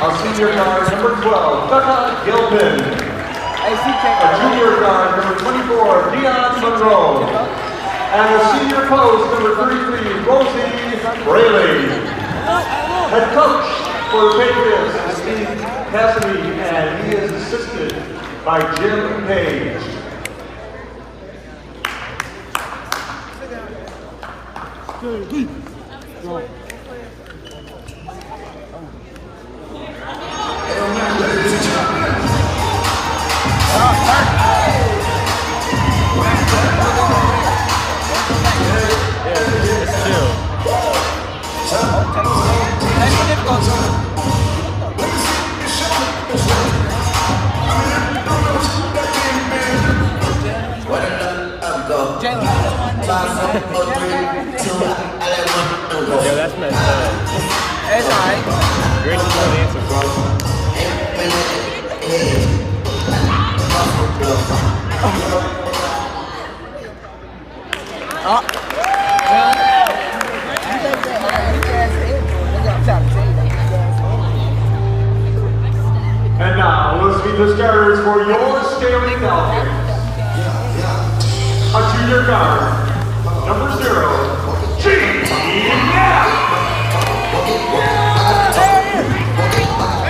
A senior guard, number 12, Becca Gilpin. A junior guard, number 24, Dion Monroe. And a senior post, number 33, Rosie Braley. Head coach for the Patriots is Steve Cassidy, and he is assisted by Jim Page. Yo, that's messed up. It's alright. Great to know the answer, bro. And now, let's meet the starters for your Staley Falcons. A junior guard, number 0, G.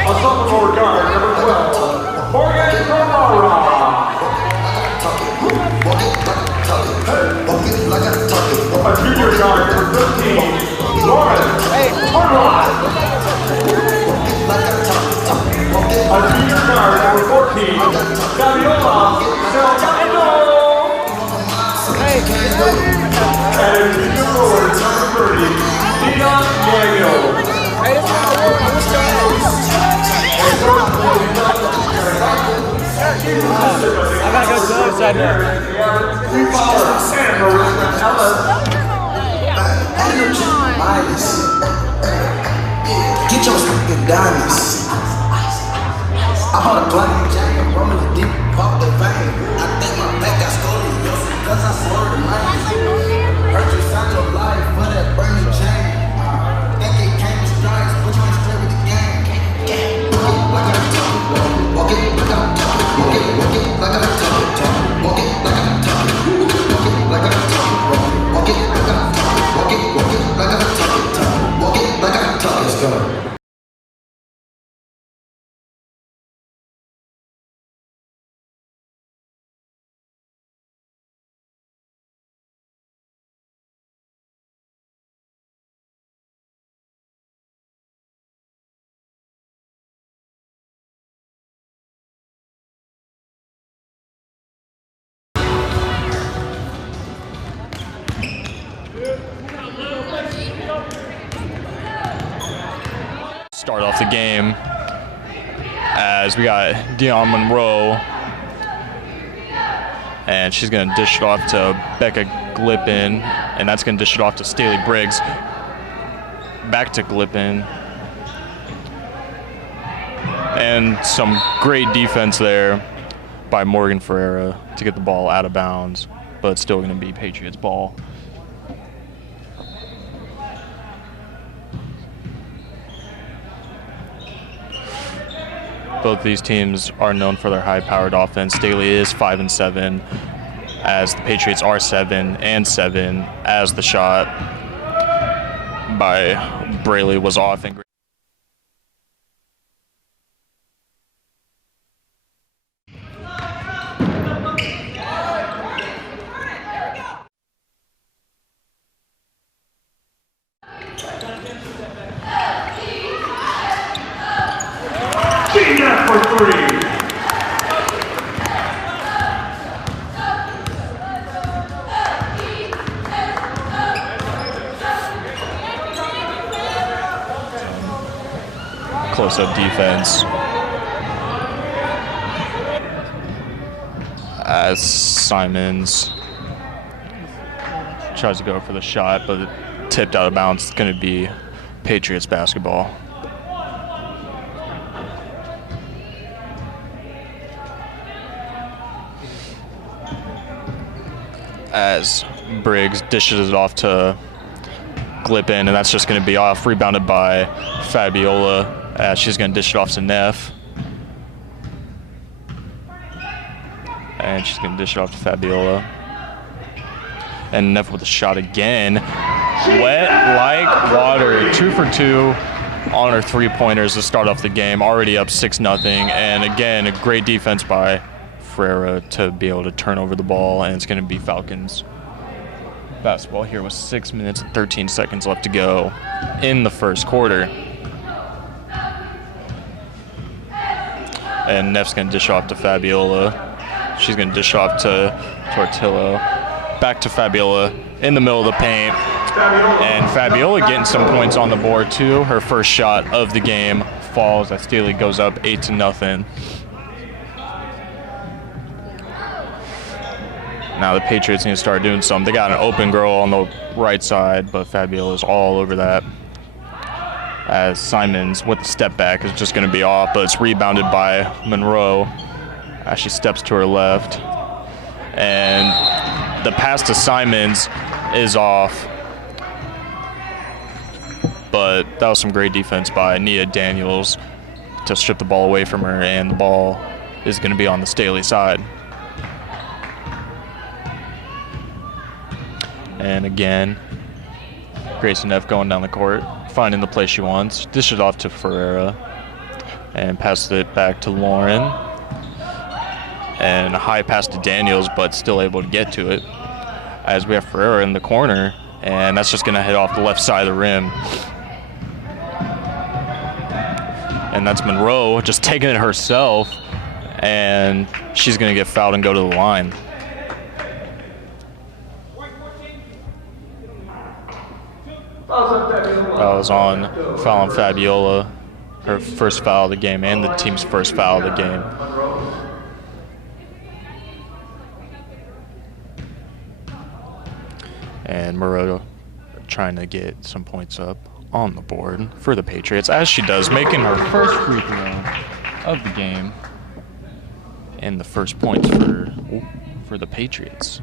A sophomore guard, number 12, Morgan Carrara. A junior guard, number 15, Lauren Harlan. A junior guard, number 14, Fabiola Salgado. And a junior forward, number 30, Dion Daniel. I gotta go to the other side now. We follow and Marissa Ellis. Get your fucking diamonds. I bought a blind jacket, rolling the deep, pop the vein. I think my back got scoliosis because I slurred the lane. Hurt you sign your life for that burning chain. Think it came with stripes, but you ain't straight with the game. Like I talk, walk it like I talk, walk it like I talk, walk it like I talk, walk it like I talk, walk it like I talk, walk it like I talk, walk it like I talk. Let's go. Start off the game as we got Dion Monroe, and she's gonna dish it off to Becca Glippin, and that's gonna dish it off to Staley Briggs. Back to Glippin, and some great defense there by Morgan Ferreira to get the ball out of bounds, but it's still gonna be Patriots ball. Both these teams are known for their high-powered offense. Staley is 5-7, as the Patriots are 7-7, as the shot by Braley was off. And for 3. close-up defense as Simons tries to go for the shot, but it tipped out of bounds. It's going to be Patriots basketball. As Briggs dishes it off to Glippin, and that's just going to be off, rebounded by Fabiola, She's going to dish it off to Neff. And she's going to dish it off to Fabiola. And Neff with a shot again. Wet like water. 2 for 2 on her three-pointers to start off the game. Already up 6-0. And again, a great defense by Ferreira to be able to turn over the ball. And it's going to be Falcons basketball here with 6 minutes and 13 seconds left to go in the first quarter. And Neff's going to dish off to Fabiola. She's going to dish off to Tortillo. Back to Fabiola in the middle of the paint. And Fabiola getting some points on the board too. Her first shot of the game falls as Staley goes up 8-0. Now the Patriots need to start doing something. They got an open girl on the right side, but Fabiola's all over that. As Simons with the step back is just going to be off, but it's rebounded by Monroe as she steps to her left. And the pass to Simons is off, but that was some great defense by Nia Daniels to strip the ball away from her, and the ball is going to be on the Staley side. And again, Grayson Neff going down the court, finding the place she wants. Dish it off to Ferreira and passes it back to Lauren. And a high pass to Daniels, but still able to get to it. As we have Ferreira in the corner, and that's just going to hit off the left side of the rim. And that's Monroe just taking it herself, and she's going to get fouled and go to the line. That was on foul on Fabiola, her first foul of the game, and the team's first foul of the game. And Monroe trying to get some points up on the board for the Patriots, as she does, making her first free throw of the game and the first points for the Patriots.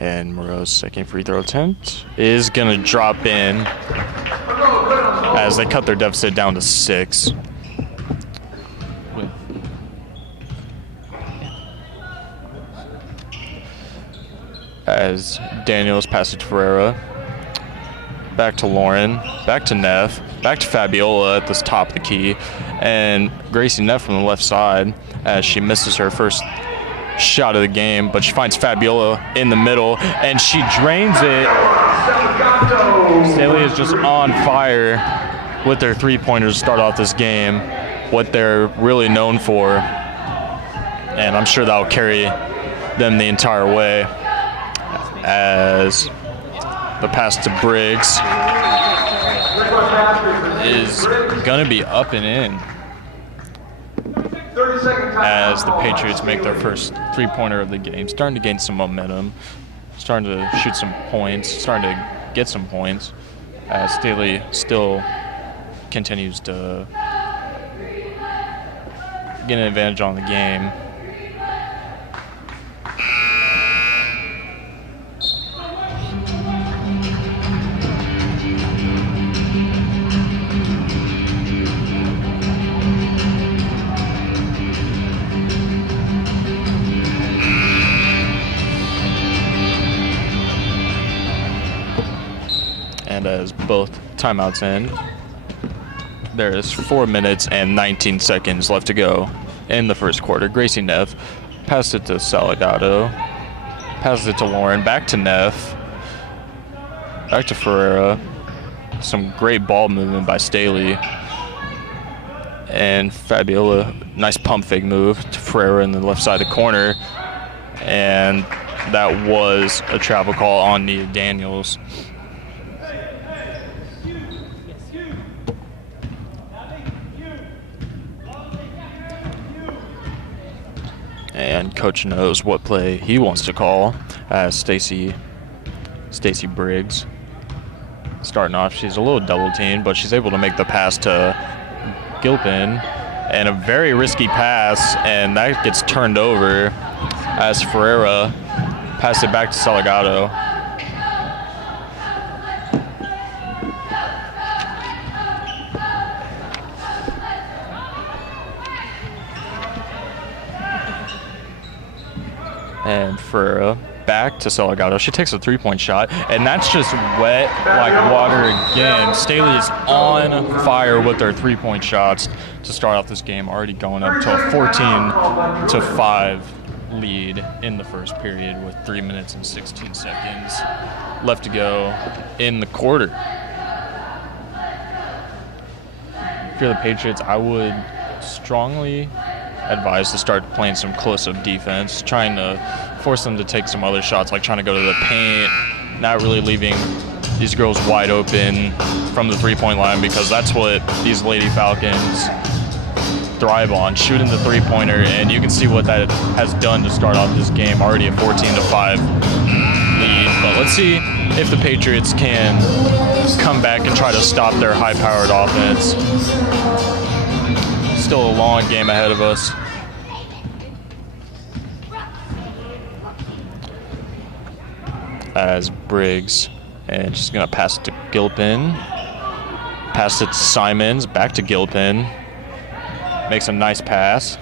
And Monroe's second free throw attempt is going to drop in as they cut their deficit down to 6. As Daniels passes to Ferreira, back to Lauren, back to Neff, back to Fabiola at the top of the key, and Gracie Neff from the left side as she misses her first shot of the game, but she finds Fabiola in the middle, and she drains it. Staley is just on fire with their three-pointers to start off this game, what they're really known for, and I'm sure that'll carry them the entire way. As the pass to Briggs is going to be up and in as the Patriots make their first three-pointer of the game, starting to gain some momentum, starting to shoot some points, starting to get some points, as Staley still continues to get an advantage on the game. And as both timeouts end, there is 4 minutes and 19 seconds left to go in the first quarter. Gracie Neff passed it to Salgado, passes it to Lauren, back to Neff, back to Ferreira. Some great ball movement by Staley. And Fabiola, nice pump fake move to Ferreira in the left side of the corner. And that was a travel call on Nia Daniels. And coach knows what play he wants to call, as Stacey Briggs starting off. She's a little double teamed, but she's able to make the pass to Gilpin, and a very risky pass, and that gets turned over as Ferreira passed it back to Salgado. And for back to Salgado. She takes a three-point shot, and that's just wet like water again. Staley is on fire with their three-point shots to start off this game, already going up to a 14-5 lead in the first period with 3 minutes and 16 seconds left to go in the quarter. If you're the Patriots, I would strongly advise to start playing some close-up defense, trying to force them to take some other shots, like trying to go to the paint, not really leaving these girls wide open from the three-point line, because that's what these Lady Falcons thrive on, shooting the three-pointer, and you can see what that has done to start off this game, already a 14-5 lead. But let's see if the Patriots can come back and try to stop their high-powered offense. Still a long game ahead of us. As Briggs, and she's gonna pass it to Gilpin. Pass it to Simons, back to Gilpin. Makes a nice pass.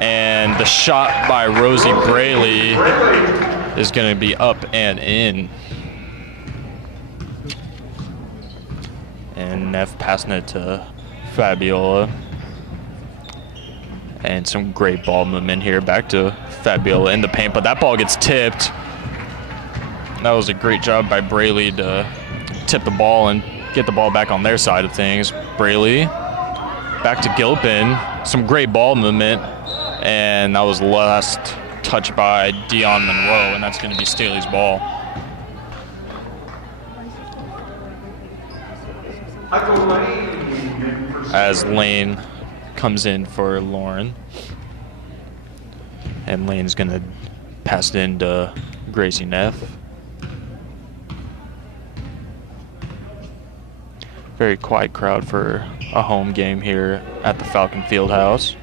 And the shot by Rosie Braley is gonna be up and in. And Neff passing it to Fabiola. And some great ball movement here, back to Fabiola in the paint, but that ball gets tipped. That was a great job by Braley to tip the ball and get the ball back on their side of things. Braley back to Gilpin. Some great ball movement. And that was last touch by Dion Monroe, and that's going to be Staley's ball. As Lane comes in for Lauren. And Lane's going to pass it into Gracie Neff. Very quiet crowd for a home game here at the Falcon Fieldhouse.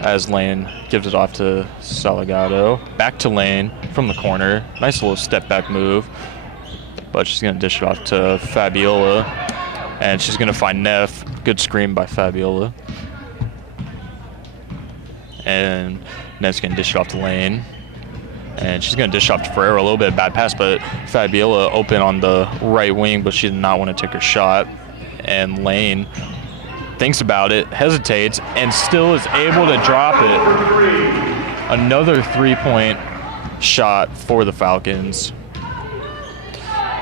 As Lane gives it off to Salgado. Back to Lane from the corner. Nice little step back move. But she's going to dish it off to Fabiola. And she's going to find Neff. Good screen by Fabiola. And Neff's going to dish it off to Lane. And she's going to dish off to Ferreira. A little bit of bad pass, but Fabiola open on the right wing, but she did not want to take her shot. And Lane thinks about it, hesitates, and still is able to drop it. Another three-point shot for the Falcons.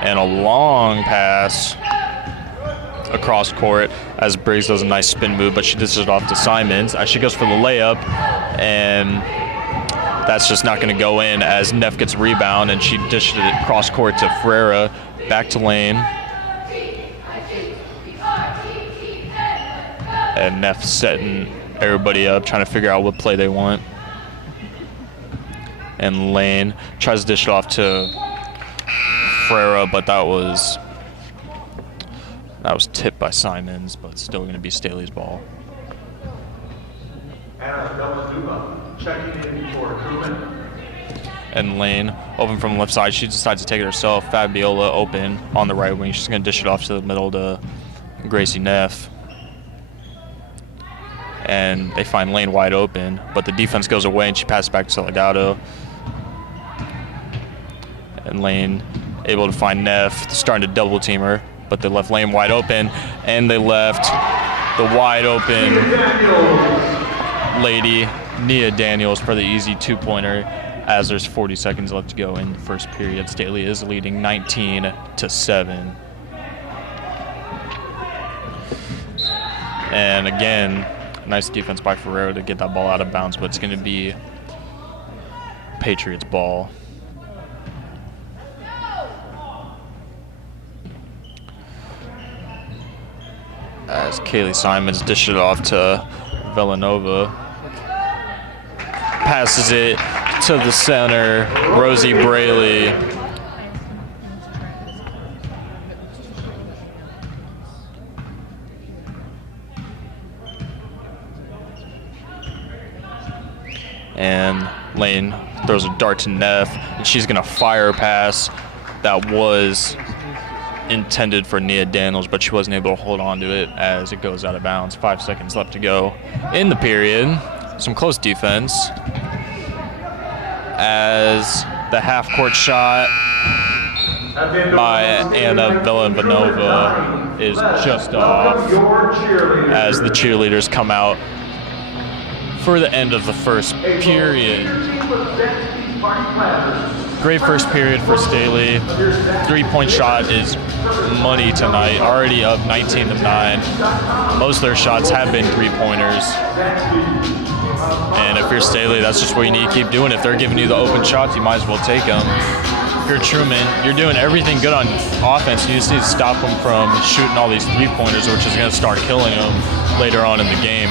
And a long pass across court as Briggs does a nice spin move, but she dishes it off to Simons as she goes for the layup, and that's just not going to go in as Neff gets a rebound, and she dished it cross court to Ferreira. Back to Lane. And Neff setting everybody up, trying to figure out what play they want. And Lane tries to dish it off to Ferreira, but that was tipped by Simons, but still going to be Staley's ball. Checking in for Truman. And Lane open from the left side. She decides to take it herself. Fabiola open on the right wing. She's going to dish it off to the middle to Gracie Neff. And they find Lane wide open, but the defense goes away and she passes back to Salgado. And Lane able to find Neff, starting to double team her, but they left Lane wide open, and they left the wide open lady, Nia Daniels, for the easy two-pointer as there's 40 seconds left to go in the first period. Staley is leading 19-7. And again, nice defense by Ferreira to get that ball out of bounds, but it's going to be Patriots ball. As Kaylee Simons dished it off to Villanova. Passes it to the center, Rosie Braley. And Lane throws a dart to Neff, and she's going to fire a pass that was intended for Nia Daniels, but she wasn't able to hold on to it as it goes out of bounds. 5 seconds left to go in the period. Some close defense. as the half-court shot by Anna Villanueva is just off as the cheerleaders come out for the end of the first period. Great first period for Staley. Three-point shot is money tonight, already up 19-9. Most of their shots have been three-pointers. And if you're Staley, that's just what you need to keep doing. If they're giving you the open shots, you might as well take them. If you're Truman, you're doing everything good on offense. You just need to stop them from shooting all these three-pointers, which is going to start killing them later on in the game.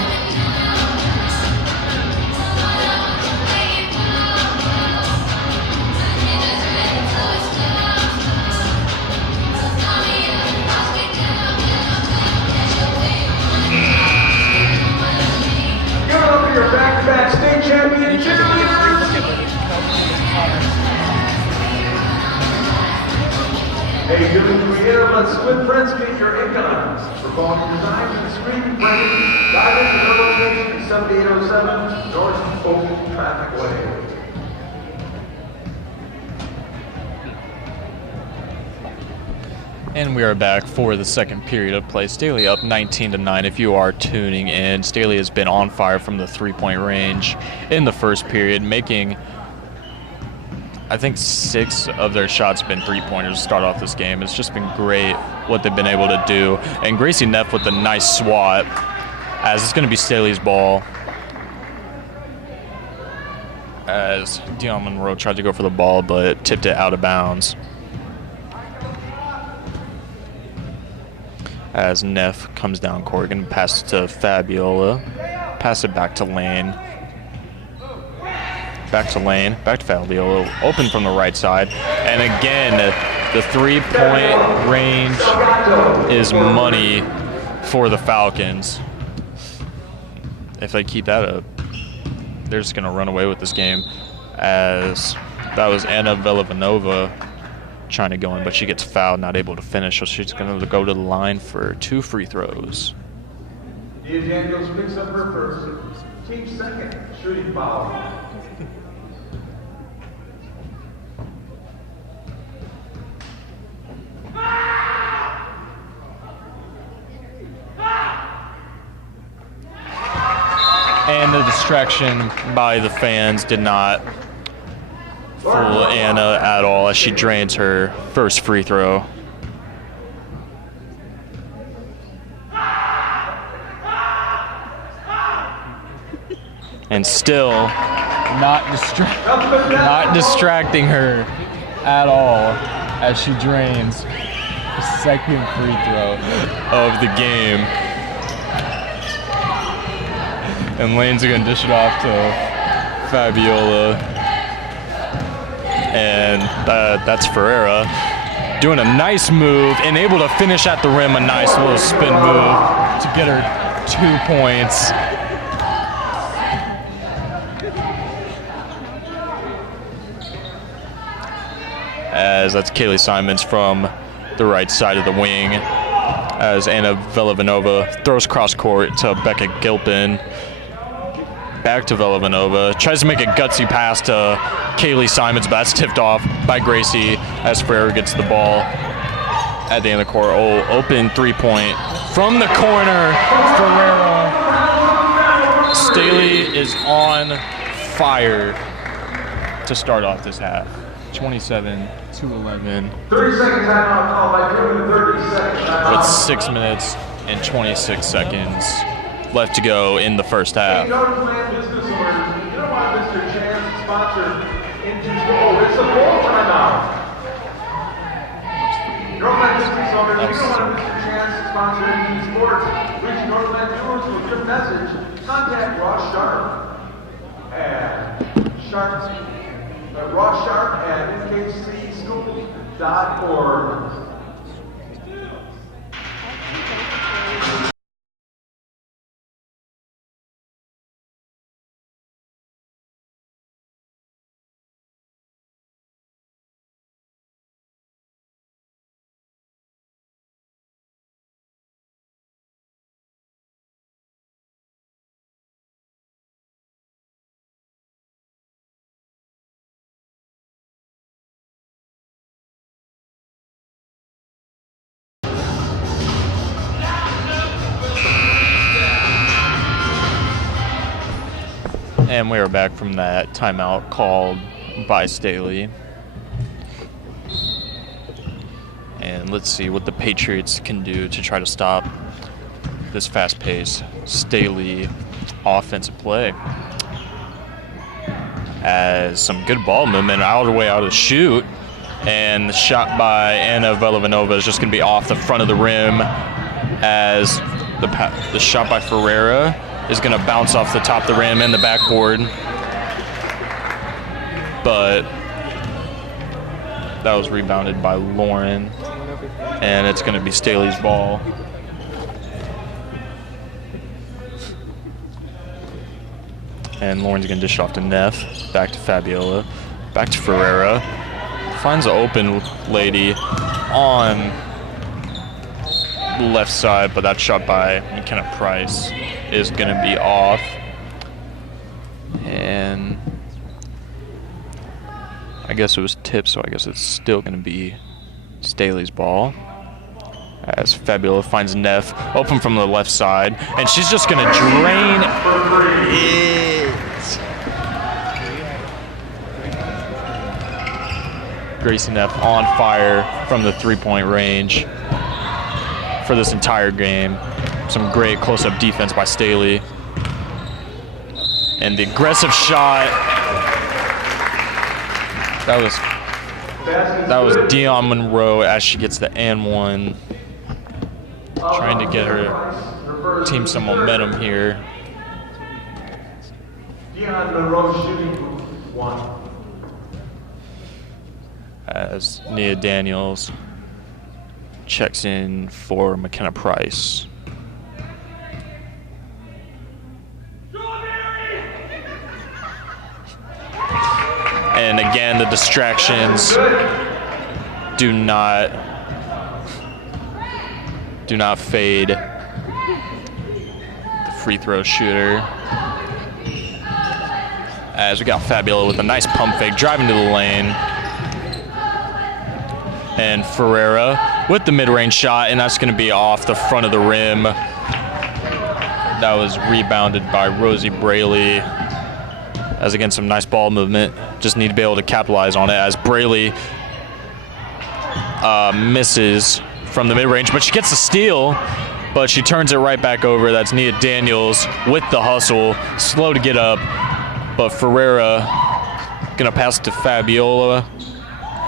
Your back-to-back state champion cheerleaders. Hey, doing creative, let's quit friends meet your icons. For quality design and screen printing, dive into the location 7807 North Oak Traffic Way. And we are back for the second period of play. Staley up 19-9 if you are tuning in. Staley has been on fire from the three-point range in the first period, making, I think, 6 of their shots have been three-pointers to start off this game. It's just been great what they've been able to do. And Gracie Neff with a nice swat, as it's going to be Staley's ball, as Dion Monroe tried to go for the ball but tipped it out of bounds. As Neff comes down court and passes to Fabiola. Pass it back to Lane. Back to Lane. Back to Fabiola. Open from the right side. And again, the three-point range is money for the Falcons. If they keep that up, they're just going to run away with this game. As that was Anna Villanueva trying to go in, but she gets fouled, not able to finish, so she's going to go to the line for 2 free throws. Dia Daniels picks up her first, team second, shooting foul. And the distraction by the fans did not fool Anna at all as she drains her first free throw. And still not distracting her at all as she drains the second free throw of the game. And Lane's gonna dish it off to Fabiola. And that's Ferreira doing a nice move and able to finish at the rim, a nice little spin move to get her 2 points. As that's Kaylee Simons from the right side of the wing, as Anna Villanueva throws cross court to Becca Gilpin. Back to Villanueva, tries to make a gutsy pass to Kaylee Simons, but that's tipped off by Gracie as Ferreira gets the ball at the end of the court. Oh, open three-point from the corner, Ferreira. Staley is on fire to start off this half. 27-11. 30 second timeout call by Truman, 30 seconds timeout. With 6 minutes and 26 seconds left to go in the first half. Hey, Northern Plant business owners, you don't want Mr. Chance sponsored into school. It's a full timeout. Northland business owners, you don't want Mr. Chance sponsored into sports. Reach Northland viewers with your message. Contact Ross Sharp at Ross Sharp at nkcschools.org. And we are back from that timeout called by Staley. And let's see what the Patriots can do to try to stop this fast-paced Staley offensive play. As some good ball movement all the way out of the chute. And the shot by Anna Velavanova is just going to be off the front of the rim, as the shot by Ferreira is going to bounce off the top of the rim and the backboard. But that was rebounded by Lauren, and it's going to be Staley's ball. And Lauren's going to dish off to Neff, back to Fabiola, back to Ferreira. Finds an open lady on the left side, but that shot by McKenna Price is going to be off. And I guess it was tipped, so I guess it's still going to be Staley's ball. As Fabiola finds Neff open from the left side, and she's just going to drain it. Gracie Neff on fire from the three-point range for this entire game. Some great close-up defense by Staley. And the aggressive shot. That was Dion Monroe as she gets the and one. Trying to get her team some momentum here. Dion Monroe shooting one. As Nia Daniels checks in for McKenna Price. And again, the distractions do not fade the free throw shooter. As we got Fabiola with a nice pump fake, driving to the lane. And Ferreira with the mid-range shot, and that's going to be off the front of the rim. That was rebounded by Rosie Braley. As again, some nice ball movement. Just need to be able to capitalize on it, as Braley misses from the mid-range, but she gets the steal, but she turns it right back over. That's Nia Daniels with the hustle, slow to get up, but Ferreira going to pass it to Fabiola.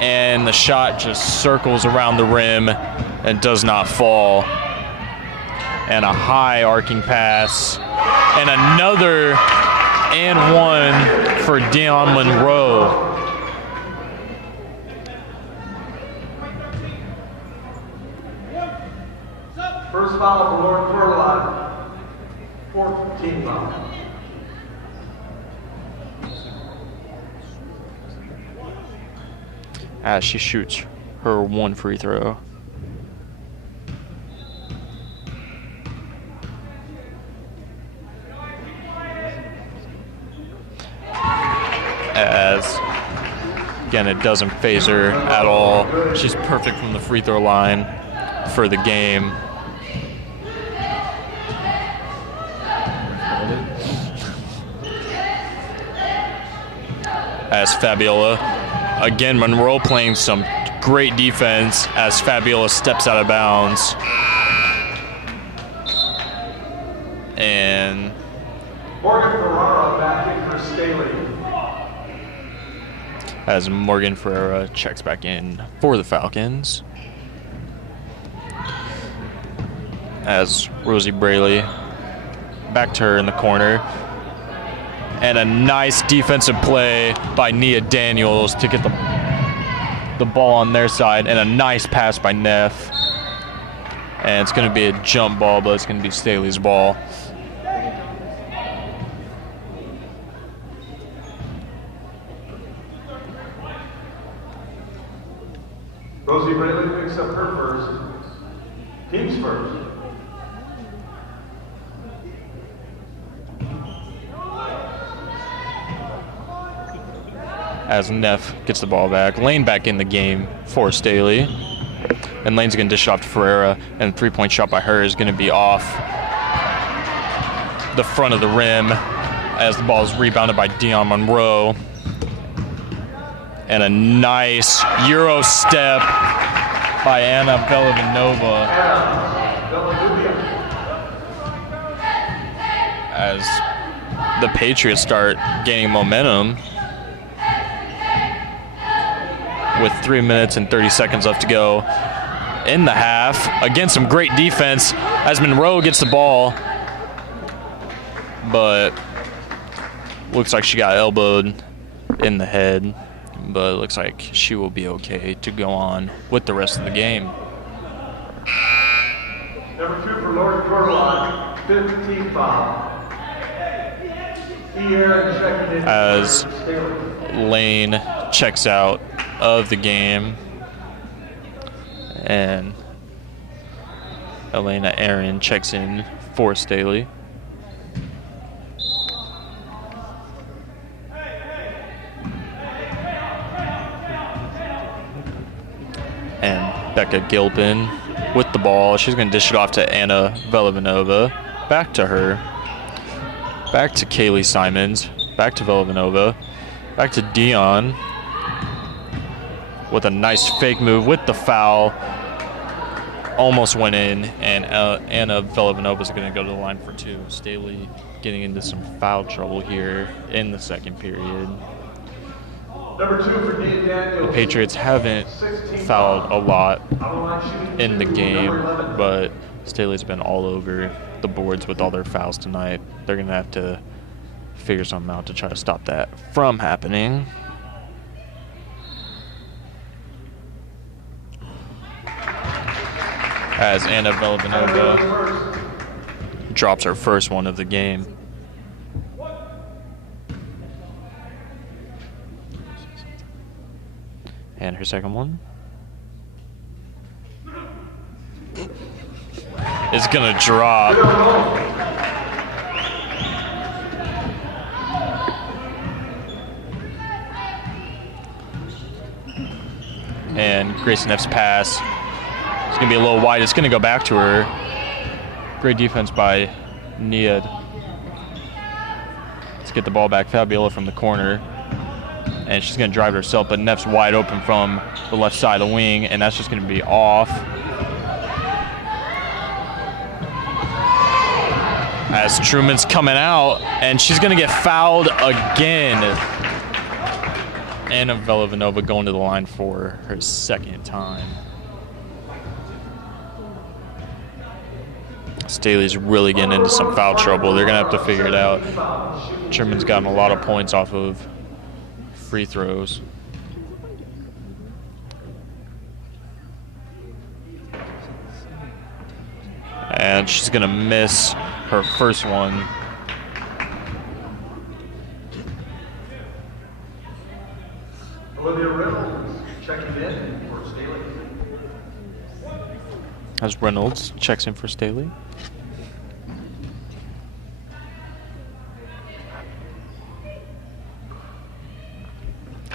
And the shot just circles around the rim and does not fall. And a high arcing pass. And another and one for Dion Monroe. First foul for Lauren Furlong. Fourth team foul. As she shoots her one free throw. As, again, it doesn't phase her at all. She's perfect from the free throw line for the game. As Fabiola, again, Monroe playing some great defense as Fabiola steps out of bounds. And Morgan Ferrara back in for Staley. As Morgan Ferreira checks back in for the Falcons. As Rosie Braley back to her in the corner. And a nice defensive play by Nia Daniels to get the ball on their side, and a nice pass by Neff. And it's going to be a jump ball, but it's going to be Staley's ball. Rosie Braley picks up her first. Team's first. As Neff gets the ball back. Lane back in the game for Staley. And Lane's going to dish off to Ferreira, and the three-point shot by her is going to be off the front of the rim. as the ball is rebounded by Dion Monroe. And a nice Euro step by Anna Velivanova as the Patriots start gaining momentum with 3 minutes and 30 seconds left to go in the half. Again, some great defense as Monroe gets the ball, but looks like she got elbowed in the head, but it looks like she will be okay to go on with the rest of the game. Number 2 for Lord Corlon, 15 foul. As Lane checks out of the game, and Elena Aaron checks in for Staley. And Becca Gilpin with the ball. She's going to dish it off to Anna Velivanova. Back to her. Back to Kaylee Simons. Back to Velivanova. Back to Dion with a nice fake move with the foul. Almost went in, and Anna Velivanova is going to go to the line for 2. Staley getting into some foul trouble here in the second period. Number 2 for Dean Daniels. The Patriots haven't fouled a lot in the game, but Staley's been all over the boards with all their fouls tonight. They're going to have to figure something out to try to stop that from happening. As Anna Velivanova drops her first one of the game. And her second one is gonna drop. And Grayson F's pass is gonna be a little wide. It's gonna go back to her. Great defense by Nia. Let's get the ball back. Fabiola from the corner. And she's going to drive it herself, but Neff's wide open from the left side of the wing, and that's just going to be off. As Truman's coming out, and she's going to get fouled again. Anna Velivanova going to the line for her second time. Staley's really getting into some foul trouble. They're going to have to figure it out. Truman's gotten a lot of points off of free throws. And she's gonna miss her first one. Olivia Reynolds checking in for Staley. As Reynolds checks in for Staley.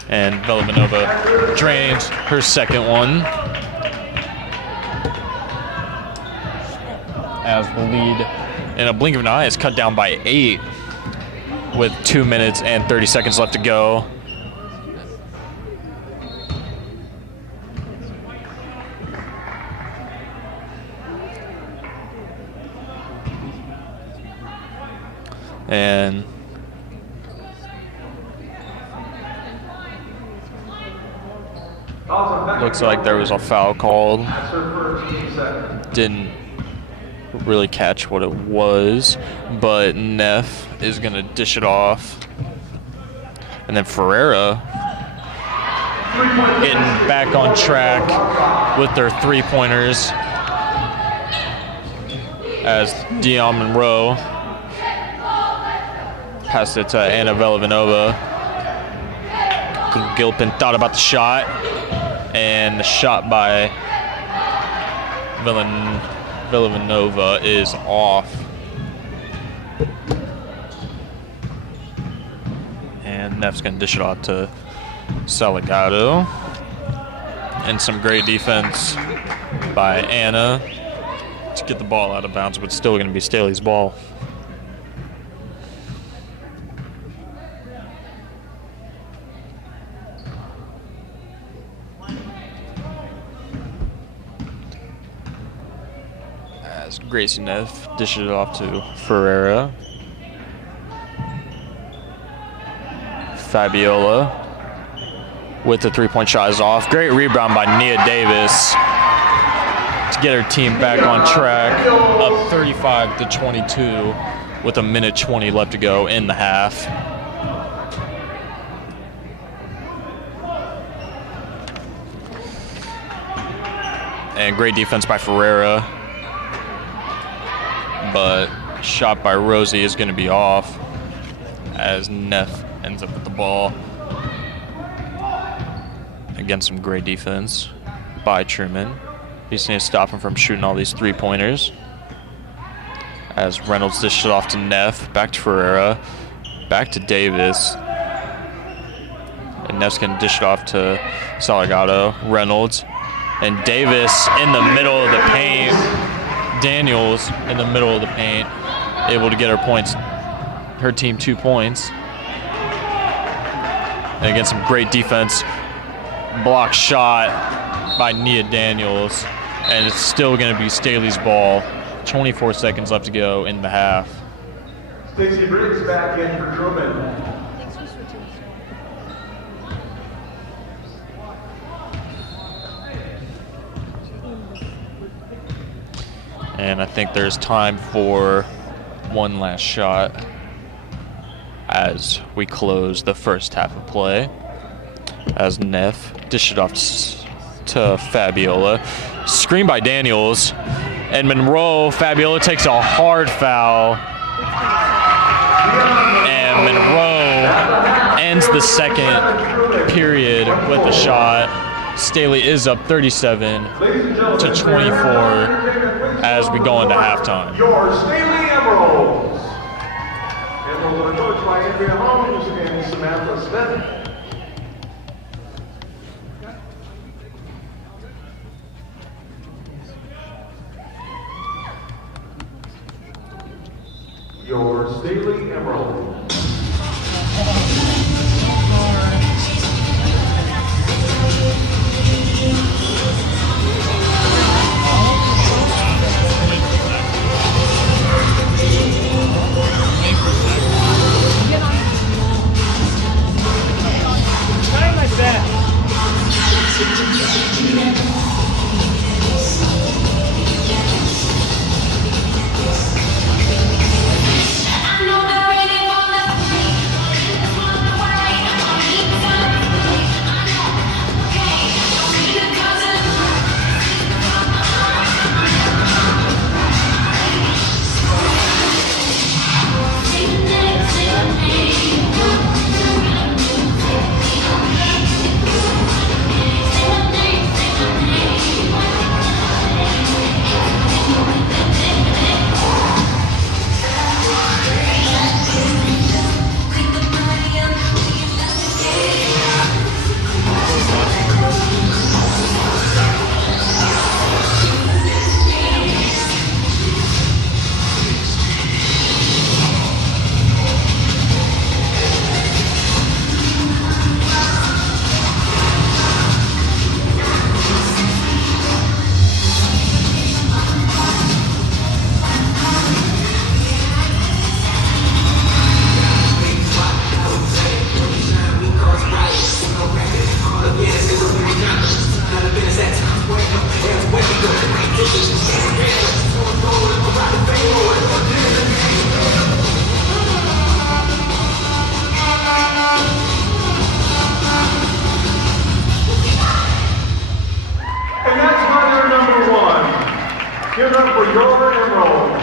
And Velivanova drains her second one. As the lead, in a blink of an eye, is cut down by 8 with 2 minutes and 30 seconds left to go. And looks like there was a foul called. Didn't really catch what it was, but Neff is going to dish it off. And then Ferreira getting back on track with their three-pointers as Dion Monroe passed it to Anna Velivanova. Gilpin thought about the shot, and the shot by Velivanova is off. And Neff's going to dish it off to Salgado. And some great defense by Anna to get the ball out of bounds, but still going to be Staley's ball. As Gracie Neff dishes it off to Ferreira. Fabiola with the three-point shot is off. Great rebound by Nia Davis to get her team back on track. Up 35-22 with a minute 20 left to go in the half. And great defense by Ferreira. But shot by Rosie is going to be off as Neff ends up with the ball. Again, some great defense by Truman. He just needs to stop him from shooting all these three-pointers. As Reynolds dishes it off to Neff, back to Ferreira, back to Davis. And Neff's going to dish it off to Salgado, Reynolds. And Davis in the middle of the paint. Daniels in the middle of the paint, able to get her team 2 points. And again, some great defense. Block shot by Nia Daniels. And it's still going to be Staley's ball. 24 seconds left to go in the half. Stacey Briggs back in for Truman. And I think there's time for one last shot as we close the first half of play. As Neff dishes it off to Fabiola. Screen by Daniels. And Monroe, Fabiola takes a hard foul. And Monroe ends the second period with a shot. Staley is up 37-24 as we go into halftime. Your Staley Emeralds. Emeralds are coached by Andrea Holmes and Samantha Smith. Your Staley Emeralds. Give it up for your Emeralds.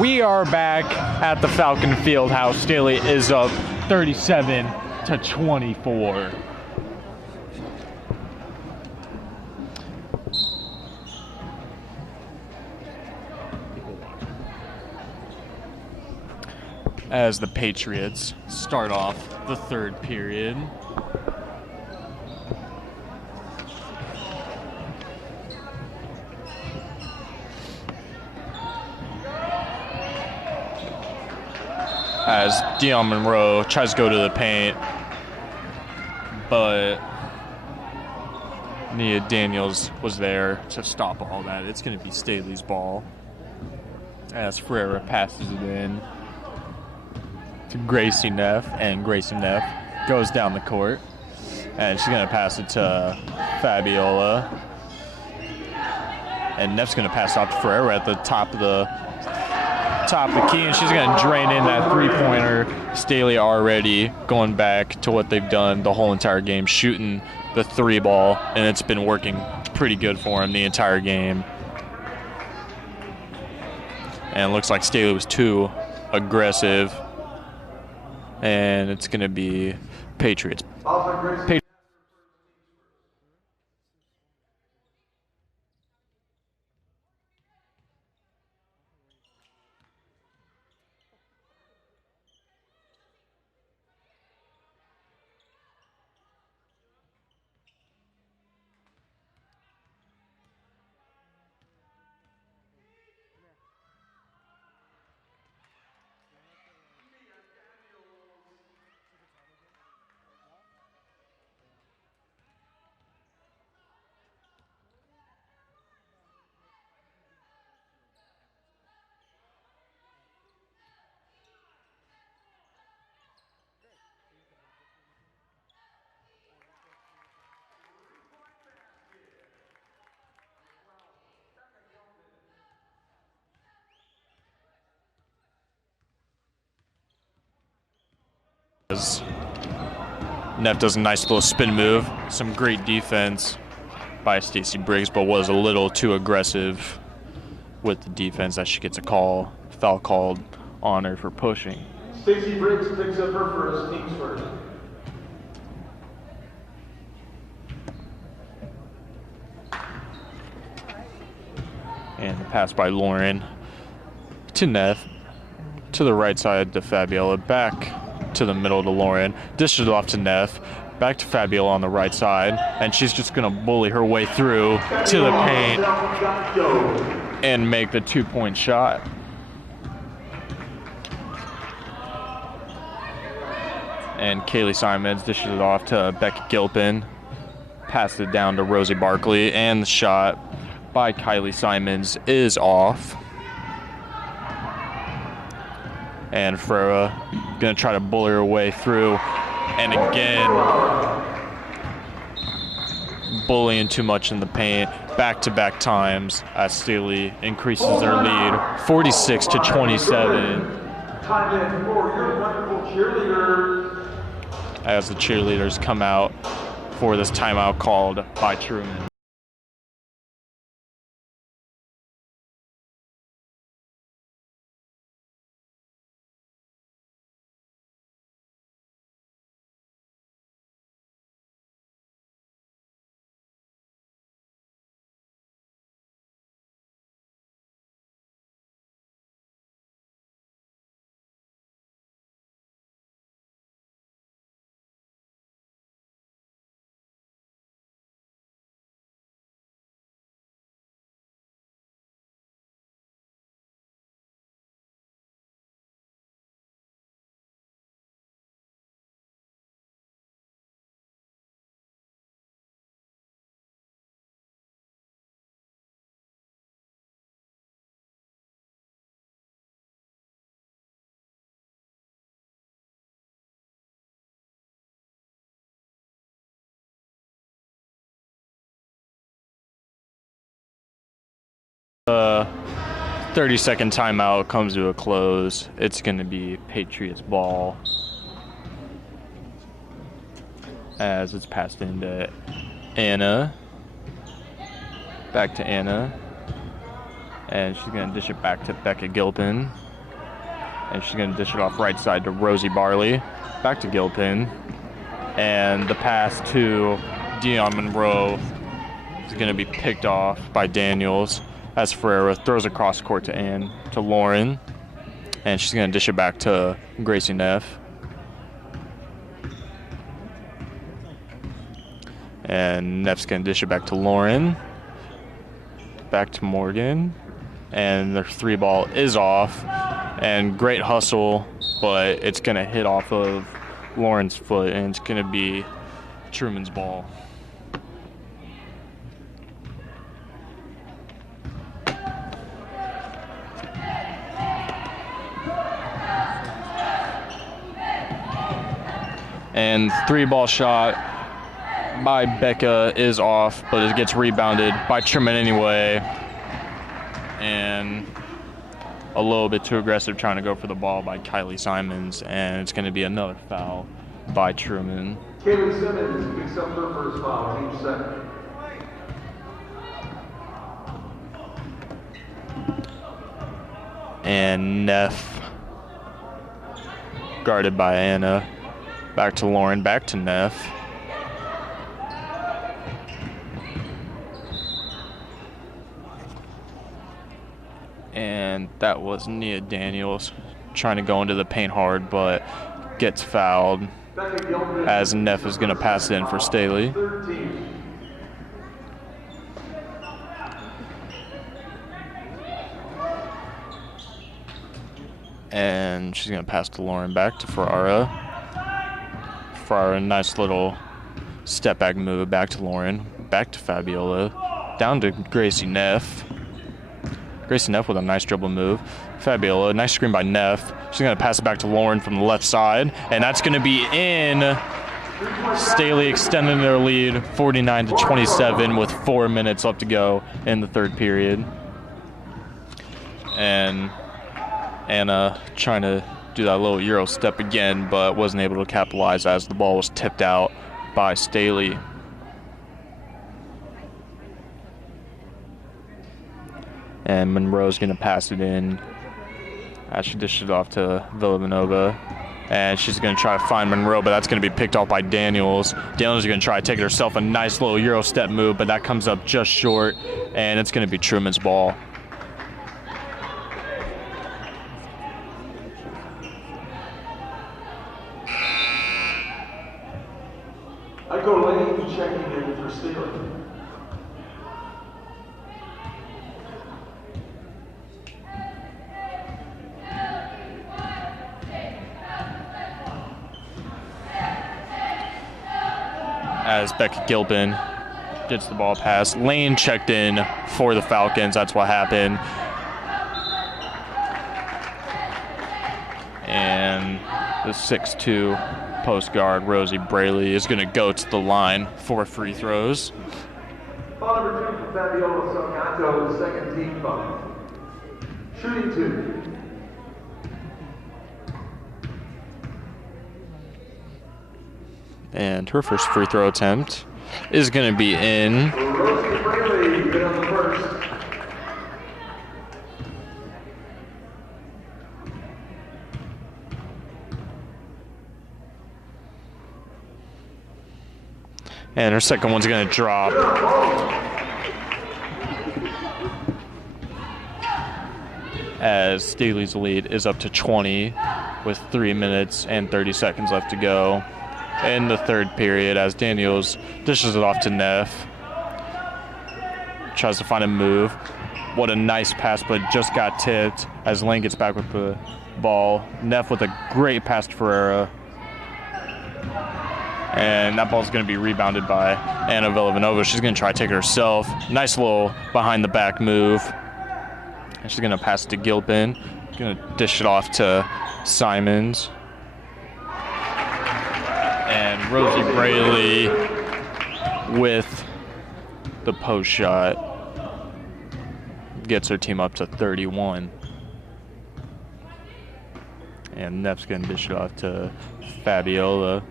We are back at the Falcon Fieldhouse. Staley is up 37-24. As the Patriots start off the third period. As Dion Monroe tries to go to the paint, but Nia Daniels was there to stop all that. It's going to be Staley's ball as Ferreira passes it in to Gracie Neff, and Gracie Neff goes down the court, and she's going to pass it to Fabiola, and Neff's going to pass it off to Ferreira at the top of the key, and she's going to drain in that three-pointer. Staley already going back to what they've done the whole entire game, shooting the three ball, and it's been working pretty good for him the entire game. And it looks like Staley was too aggressive, and it's going to be Patriots. Neff does a nice little spin move. Some great defense by Stacey Briggs, but was a little too aggressive with the defense that she gets a foul called on her for pushing. Stacey Briggs picks up her first, team's first. And the pass by Lauren to Neff, to the right side to Fabiola, back to the middle to Lauren, dishes it off to Neff, back to Fabiola on the right side, and she's just going to bully her way through to the paint and make the two-point shot. And Kaylee Simons dishes it off to Becky Gilpin, passes it down to Rosie Barkley, and the shot by Kylie Simons is off. And Ferreira gonna try to bully her way through, and again bullying too much in the paint. Back-to-back times as Staley increases their lead, 46-27. Time in for your wonderful cheerleaders. As the cheerleaders come out for this timeout called by Truman. The 30-second timeout comes to a close. It's going to be Patriots ball as it's passed into Anna. Back to Anna. And she's going to dish it back to Becca Gilpin. And she's going to dish it off right side to Rosie Barley. Back to Gilpin. And the pass to Dion Monroe is going to be picked off by Daniels as Ferreira throws across court to Lauren. And she's going to dish it back to Gracie Neff. And Neff's going to dish it back to Lauren. Back to Morgan. And their 3-ball is off. And great hustle, but it's going to hit off of Lauren's foot, and it's going to be Truman's ball. And 3-ball shot by Becca is off, but it gets rebounded by Truman anyway. And a little bit too aggressive trying to go for the ball by Kylie Simons, and it's going to be another foul by Truman. Kaylee Simmons picks up her first foul, team second. And Neff guarded by Anna. Back to Lauren, back to Neff. And that was Nia Daniels trying to go into the paint hard, but gets fouled as Neff is going to pass it in for Staley. And she's going to pass to Lauren, back to Ferrara. Ferrara, nice little step back move, back to Lauren, back to Fabiola, down to Gracie Neff. Gracie Neff with a nice dribble move. Fabiola, nice screen by Neff. She's going to pass it back to Lauren from the left side, and that's going to be in. Staley extending their lead 49-27 with 4 minutes left to go in the third period. And Anna trying to do that little Euro step again, but wasn't able to capitalize as the ball was tipped out by Staley. And Monroe's going to pass it in as she dishes it off to Villanueva. And she's going to try to find Monroe, but that's going to be picked off by Daniels. Daniels is going to try to take it herself, a nice little Euro step move, but that comes up just short, and it's going to be Truman's ball. I go lane checking in for Staley. As Becca Gilpin gets the ball pass. Lane checked in for the Falcons. That's what happened. And the 6'2" post guard, Rosie Braley, is going to go to the line for free throws. Foul number 2 for Fabiola Salgato, the second team foul. Shooting 2. And her first free throw attempt is going to be in. Rosie Braley hit on the first. And her second one's going to drop. As Staley's lead is up to 20 with 3 minutes and 30 seconds left to go in the third period, as Daniels dishes it off to Neff. Tries to find a move. What a nice pass, but just got tipped as Lane gets back with the ball. Neff with a great pass to Ferreira. And that ball's going to be rebounded by Anna Villanueva. She's going to try to take it herself. Nice little behind-the-back move. And she's going to pass it to Gilpin. Going to dish it off to Simons. And Rosie Braley with the post shot gets her team up to 31. And Neff's going to dish it off to Fabiola.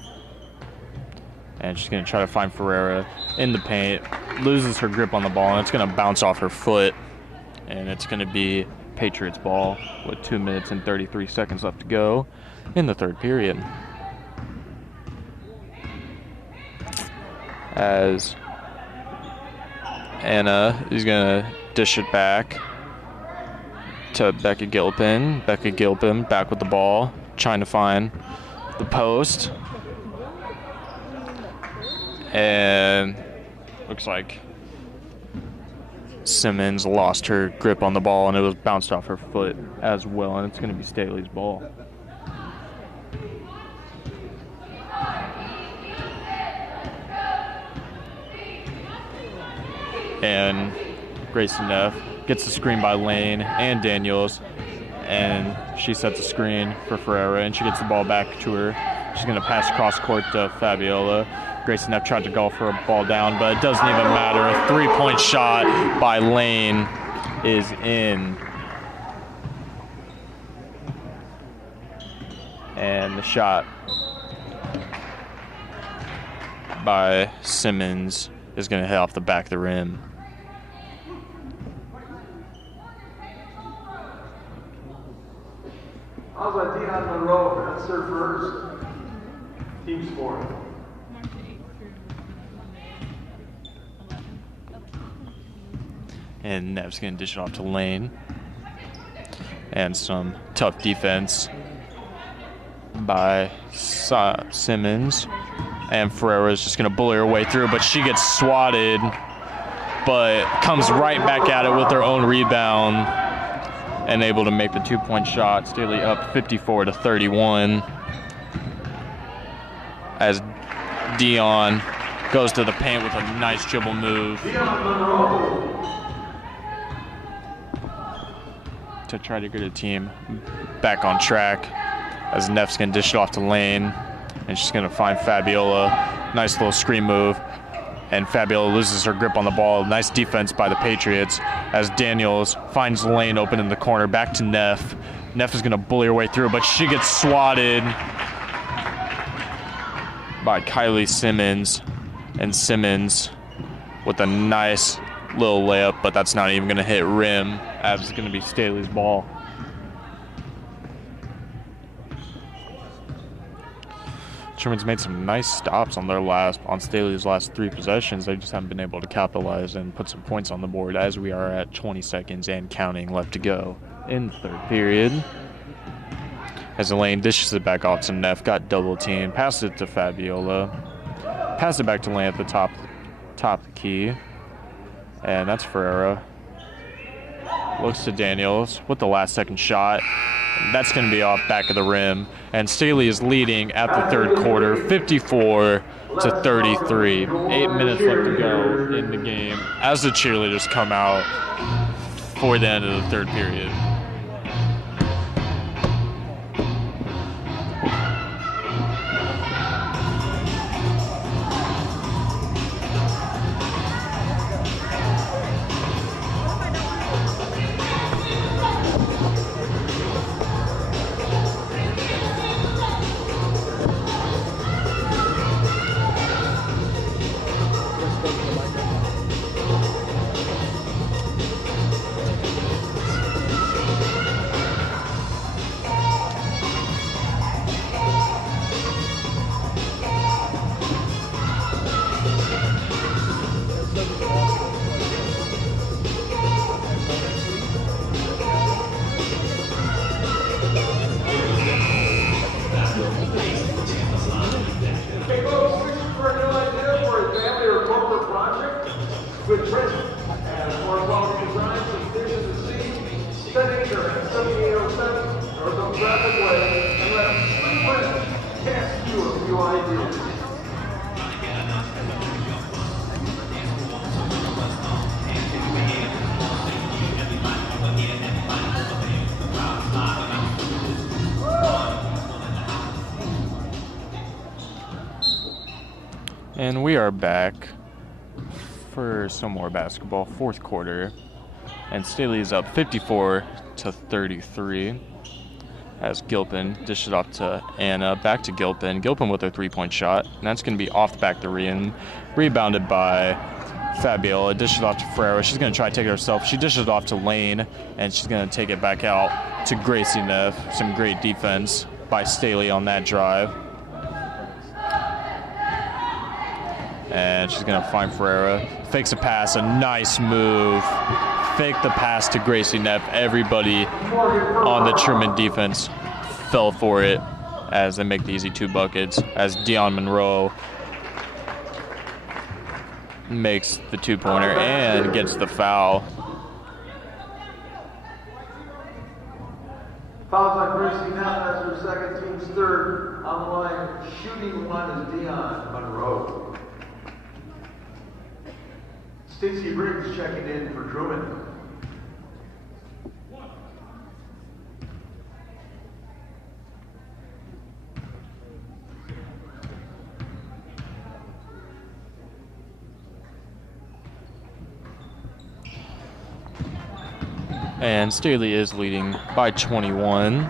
And she's going to try to find Ferreira in the paint. Loses her grip on the ball, and it's going to bounce off her foot. And it's going to be Patriots ball with 2 minutes and 33 seconds left to go in the third period. As Anna is going to dish it back to Becca Gilpin. Becca Gilpin back with the ball, trying to find the post. And looks like Simmons lost her grip on the ball, and it was bounced off her foot as well, and it's going to be Staley's ball. And Grayson Neff gets the screen by Lane and Daniels, and she sets a screen for Ferreira, and she gets the ball back to her. She's going to pass across court to Fabiola. Grayson Neff tried to golf her a ball down, but it doesn't even matter. A three-point shot by Lane is in. And the shot by Simmons is going to hit off the back of the rim. How's that Dion Monroe? That's their first team score. And Nev's going to dish it off to Lane. And some tough defense by Simmons. And Ferreira is just going to bully her way through, but she gets swatted, but comes right back at it with her own rebound and able to make the two-point shot. Staley up 54-31 as Dion goes to the paint with a nice dribble move to try to get a team back on track, as Neff's going to dish it off to Lane, and she's going to find Fabiola. Nice little screen move, and Fabiola loses her grip on the ball. Nice defense by the Patriots as Daniels finds Lane open in the corner. Back to Neff. Neff is going to bully her way through, but she gets swatted by Kylie Simmons, and Simmons with a nice little layup, but that's not even going to hit rim. It's going to be Staley's ball. Truman's made some nice stops on Staley's last three possessions. They just haven't been able to capitalize and put some points on the board, as we are at 20 seconds and counting left to go in the third period. As Elaine dishes it back off to Neff, got double teamed, passed it to Fabiola, passed it back to Lane at the top of the key, and that's Ferreira. Looks to Daniels with the last second shot. That's going to be off back of the rim. And Staley is leading at the third quarter, 54-33. 8 minutes left to go in the game as the cheerleaders come out for the end of the third period. And we are back for some more basketball, fourth quarter. And Staley is up 54-33 as Gilpin dishes off to Anna, back to Gilpin. Gilpin with her three-point shot, and that's going to be off the back of the rim, rebounded by Fabiola dishes off to Ferreira. She's going to try to take it herself. She dishes it off to Lane, and she's going to take it back out to Gracie Neff. Some great defense by Staley on that drive. And she's going to find Ferreira. Fakes a pass, a nice move. Fake the pass to Gracie Neff. Everybody on the Truman defense fell for it as they make the easy 2 buckets, as Dion Monroe makes the 2-pointer and gets the foul. Fouls on Gracie Neff, that's her second, team's third. On the line, shooting one is Dion Monroe. Stacey Briggs checking in for Truman. And Staley is leading by 21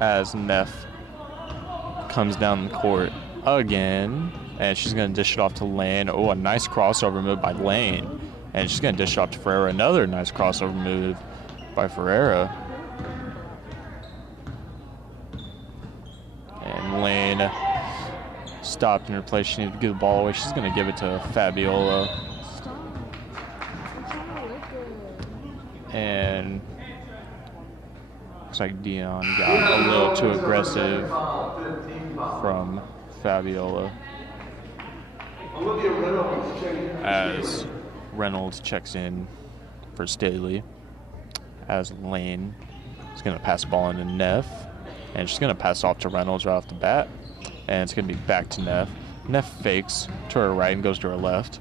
as Neff comes down the court again, and she's going to dish it off to Lane. Oh, a nice crossover move by Lane, and she's going to dish it off to Ferreira. Another nice crossover move by Ferreira. And Lane stopped in her place. She needed to give the ball away. She's going to give it to Fabiola. And looks like Dion got a little too aggressive from Fabiola as Reynolds checks in for Staley, as Lane is going to pass the ball into Neff, and she's going to pass off to Reynolds right off the bat, and it's going to be back to Neff. Neff fakes to her right and goes to her left,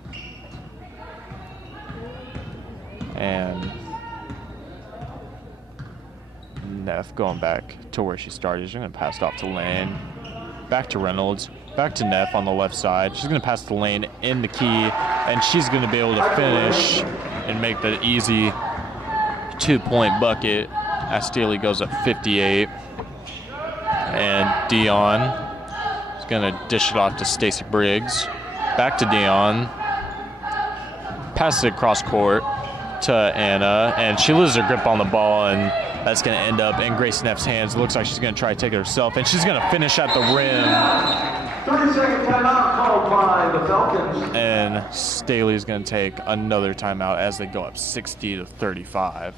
and Neff going back to where she started. She's going to pass it off to Lane. Back to Reynolds. Back to Neff on the left side. She's going to pass to Lane in the key, and she's going to be able to finish and make the easy 2-point bucket as Staley goes up 58. And Dion is going to dish it off to Stacey Briggs. Back to Dion. Passes it across court to Anna, and she loses her grip on the ball, and that's going to end up in Gracie Neff's hands. It looks like she's going to try to take it herself, and she's going to finish at the rim. 30-second timeout called by the Falcons. And Staley's going to take another timeout as they go up 60-35.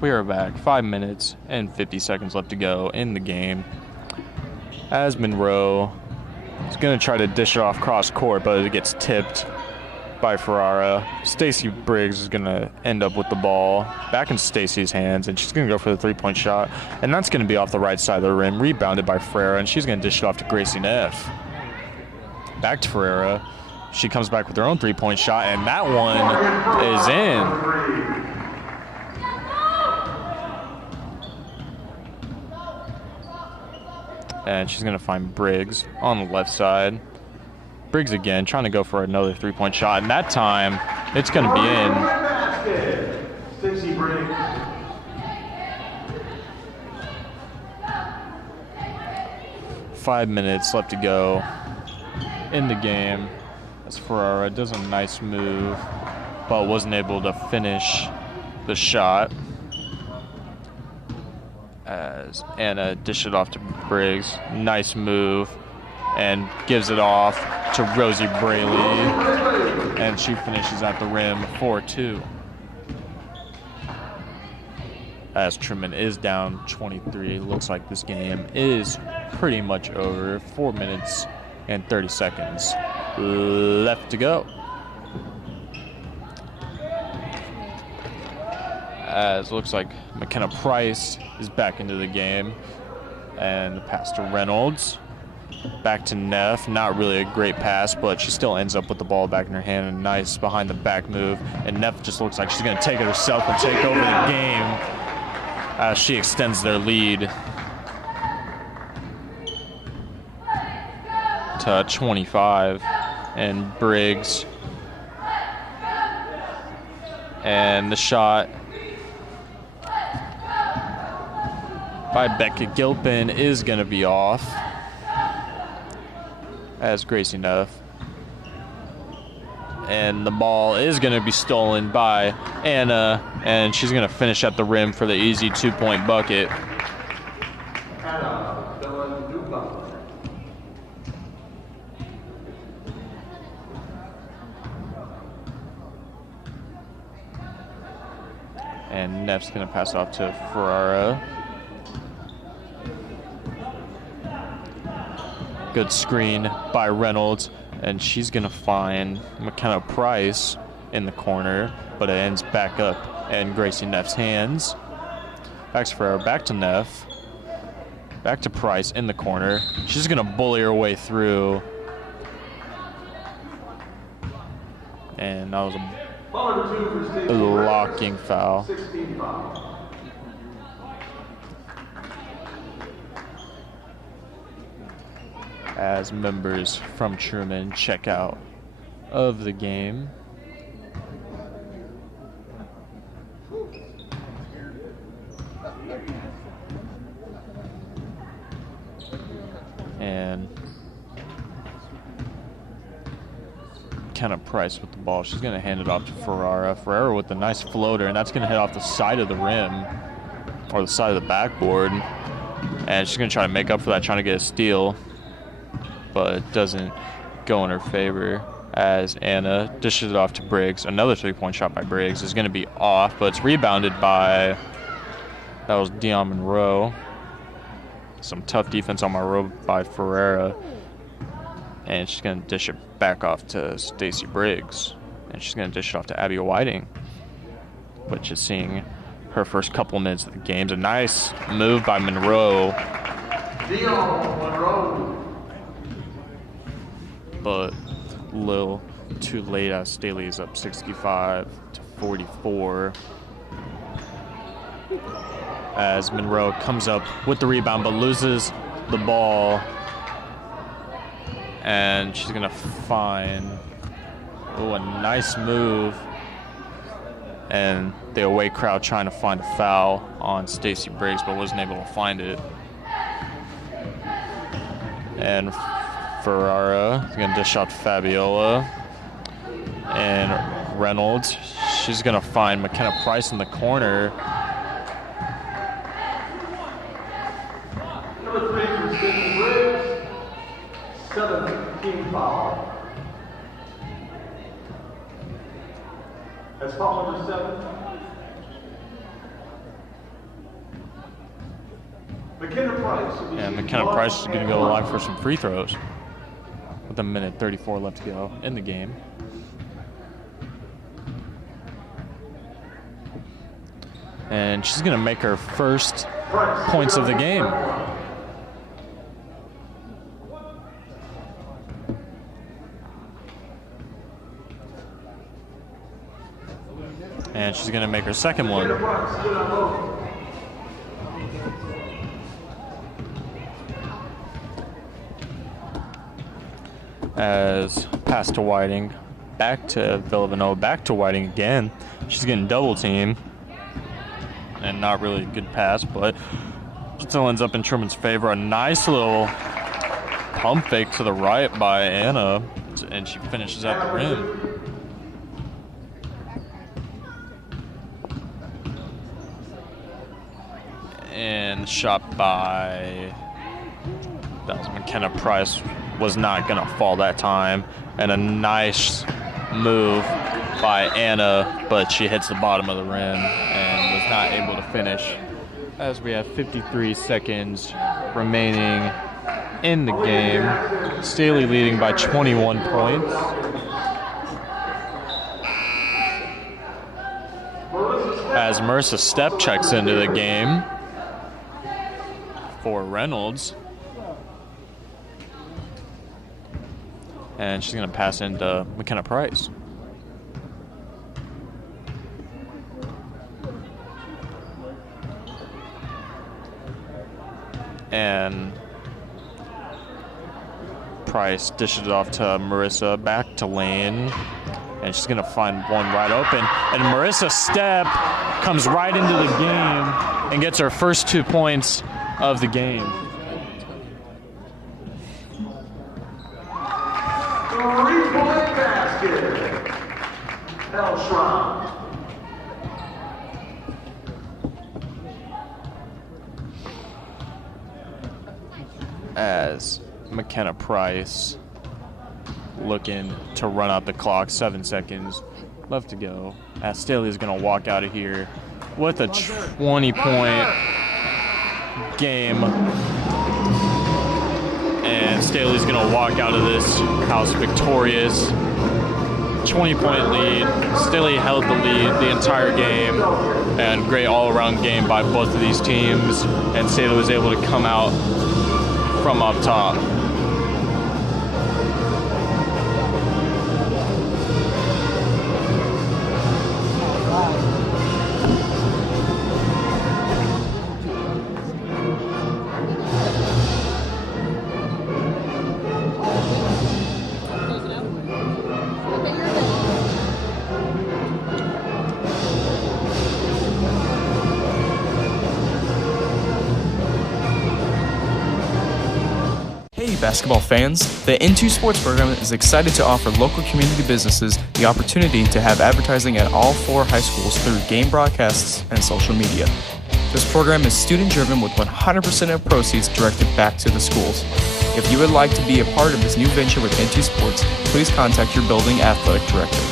We are back. 5 minutes and 50 seconds left to go in the game. As Monroe is going to try to dish it off cross court, but it gets tipped by Ferrara. Stacey Briggs is going to end up with the ball back in Stacey's hands, and she's going to go for the 3-point shot, and that's going to be off the right side of the rim, rebounded by Ferreira, and she's going to dish it off to Gracie Neff. Back to Ferreira. She comes back with her own 3-point shot, and that one is in. And she's going to find Briggs on the left side. Briggs again, trying to go for another 3-point shot, and that time it's going to be in. Stacey Briggs. Five minutes left to go in the game as Ferrara does a nice move, but wasn't able to finish the shot. As Anna dished it off to Briggs. Nice move. And gives it off to Rosie Braley. And she finishes at the rim 4-2. as Truman is down 23. Looks like this game is pretty much over. 4 minutes and 30 seconds left to go. As looks like McKenna Price is back into the game. And the pass to Reynolds. Back to Neff. Not really a great pass, but she still ends up with the ball back in her hand. A nice behind the back move. And Neff just looks like she's going to take it herself and take over the game as she extends their lead to 25. And Briggs. And the shot by Becca Gilpin is going to be off as Gracie Neff. And the ball is going to be stolen by Anna, and she's going to finish at the rim for the easy 2-point bucket. And Neff's going to pass off to Ferrara. Good screen by Reynolds, and she's going to find McKenna Price in the corner, but it ends back up in Gracie Neff's hands. Back to Ferrara, back to Neff. Back to Price in the corner. She's going to bully her way through. And that was a blocking foul. As members from Truman check out of the game. And McKenna Price with the ball. She's going to hand it off to Ferrara. Ferrara with a nice floater, and that's going to hit off the side of the rim or the side of the backboard. And she's going to try to make up for that, trying to get a steal. But it doesn't go in her favor as Anna dishes it off to Briggs. Another 3-point shot by Briggs is going to be off, but it's rebounded by, that was Dion Monroe. Some tough defense on Monroe by Ferrara. And she's going to dish it back off to Stacy Briggs. And she's going to dish it off to Abby Whiting, which is seeing her first couple minutes of the game. A nice move by Monroe. Dion Monroe. But a little too late as Staley is up 65-44. As Monroe comes up with the rebound but loses the ball. And she's going to find a nice move. And the away crowd trying to find a foul on Stacy Briggs but wasn't able to find it. And Ferrara is going to dish out to Fabiola. And Reynolds, she's going to find McKenna Price in the corner. Number 3 for Stacy Briggs. 7-team foul. That's foul number 7. McKenna Price. And McKenna Price is going to go live for some free throws with 1:34 left to go in the game. And she's going to make her first points of the game. And she's going to make her second one. As pass to Whiting, back to Villavanoa, back to Whiting again. She's getting double teamed. And not really a good pass, but still ends up in Truman's favor. A nice little pump fake to the right by Anna, and she finishes at the rim. And the shot by, that was McKenna Price, was not going to fall that time. And a nice move by Anna, but she hits the bottom of the rim and was not able to finish. As we have 53 seconds remaining in the game. Staley leading by 21 points. As Marissa Stepp checks into the game for Reynolds. And she's going to pass into McKenna Price. And Price dishes it off to Marissa, back to Lane, and she's gonna find one right open. And Marissa Stepp comes right into the game and gets her first 2 points of the game. Three-point basket. Elshron. As McKenna Price looking to run out the clock, 7 seconds left to go. As Staley is going to walk out of here with a 20-point game. And Staley's going to walk out of this house victorious. 20-point lead. Staley held the lead the entire game. And great all-around game by both of these teams. And Staley was able to come out from up top. Basketball fans, the Into Sports program is excited to offer local community businesses the opportunity to have advertising at all 4 high schools through game broadcasts and social media. This program is student-driven with 100% of proceeds directed back to the schools. If you would like to be a part of this new venture with Into Sports, please contact your building athletic director.